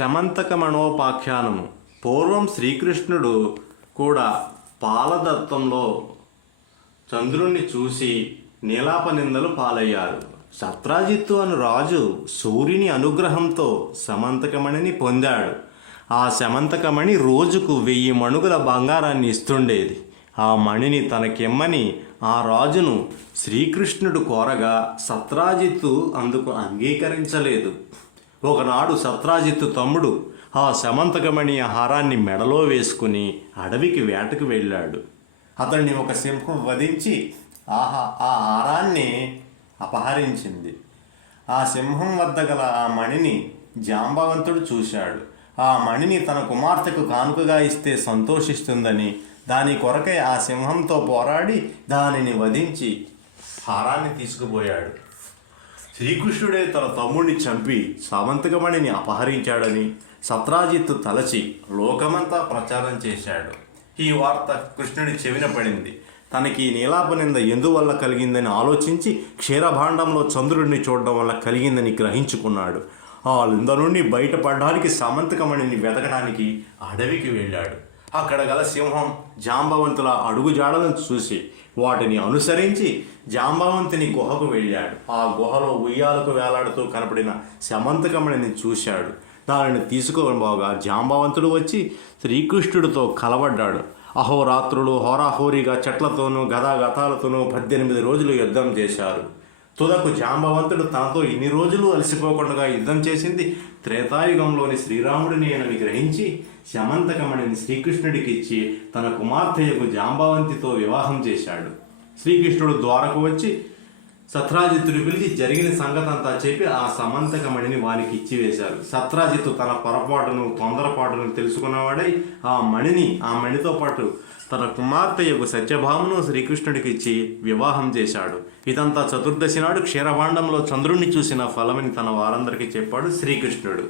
శమంతకమణోపాఖ్యానము. పూర్వం శ్రీకృష్ణుడు కూడా పాలదత్తంలో చంద్రుణ్ణి చూసి నీలాపనిందలు పాలయ్యారు. సత్రాజిత్తు అను రాజు సూర్యుని అనుగ్రహంతో శమంతకమణిని పొందాడు. ఆ శమంతకమణి రోజుకు 1000 మణుగుల బంగారాన్ని ఇస్తుండేది. ఆ మణిని తనకిమ్మని ఆ రాజును శ్రీకృష్ణుడు కోరగా సత్రాజిత్తు అందుకు అంగీకరించలేదు. ఒకనాడు సత్రాజిత్తు తమ్ముడు ఆ శమంతకమణి హారాన్ని మెడలో వేసుకుని అడవికి వేటకు వెళ్ళాడు. అతన్ని ఒక సింహం వధించి ఆ హారాన్ని అపహరించింది. ఆ సింహం వద్ద గల ఆ మణిని జాంబవంతుడు చూశాడు. ఆ మణిని తన కుమార్తెకు కానుకగా ఇస్తే సంతోషిస్తుందని దాని కొరకై ఆ సింహంతో పోరాడి దానిని వధించి హారాన్ని తీసుకుపోయాడు. శ్రీకృష్ణుడే తన తమ్ముడిని చంపి శమంతకమణిని అపహరించాడని సత్రాజిత్తు తలచి లోకమంతా ప్రచారం చేశాడు. ఈ వార్త కృష్ణుడి చెవిన పడింది. తనకి నీలాపనింద ఎందువల్ల కలిగిందని ఆలోచించి క్షీరభాండంలో చంద్రుడిని చూడడం వల్ల కలిగిందని గ్రహించుకున్నాడు. ఆ నింద నుండి బయటపడడానికి శమంతకమణిని వెతకడానికి అడవికి వెళ్ళాడు. అక్కడ గల సింహం జాంబవంతుల అడుగుజాడలను చూసి వాటిని అనుసరించి జాంబవంతుని గుహకు వెళ్ళాడు. ఆ గుహలో ఉయ్యాలకు వేలాడుతూ కనపడిన శమంతకమణిని చూశాడు. దానిని తీసుకోబోగా జాంబవంతుడు వచ్చి శ్రీకృష్ణుడితో కలబడ్డాడు. అహోరాత్రులు హోరాహోరీగా చెట్లతోనూ గదాగతాలతోనూ 18 రోజులు యుద్ధం చేశారు. తుదకు జాంబవంతుడు తనతో ఇన్ని రోజులు అలసిపోకుండా యుద్ధం చేసింది త్రేతాయుగంలోని శ్రీరాముడిని గ్రహించి శమంతకమణిని శ్రీకృష్ణుడికి ఇచ్చి తన కుమార్తెయకు జాంబవంతితో వివాహం చేశాడు. శ్రీకృష్ణుడు ద్వారకు వచ్చి సత్రాజిత్తుడు పిలిచి జరిగిన సంగతంతా చెప్పి ఆ శమంతకమణిని వానికి ఇచ్చివేశారు. సత్రాజిత్తు తన పొరపాటును తొందరపాటును తెలుసుకున్నవాడై ఆ మణితో పాటు తన కుమార్తెయకు సత్యభామను శ్రీకృష్ణుడికి ఇచ్చి వివాహం చేశాడు. ఇదంతా చతుర్దశి నాడు క్షీరభాండంలో చంద్రుణ్ణి చూసిన ఫలమని తన వారందరికీ చెప్పాడు శ్రీకృష్ణుడు.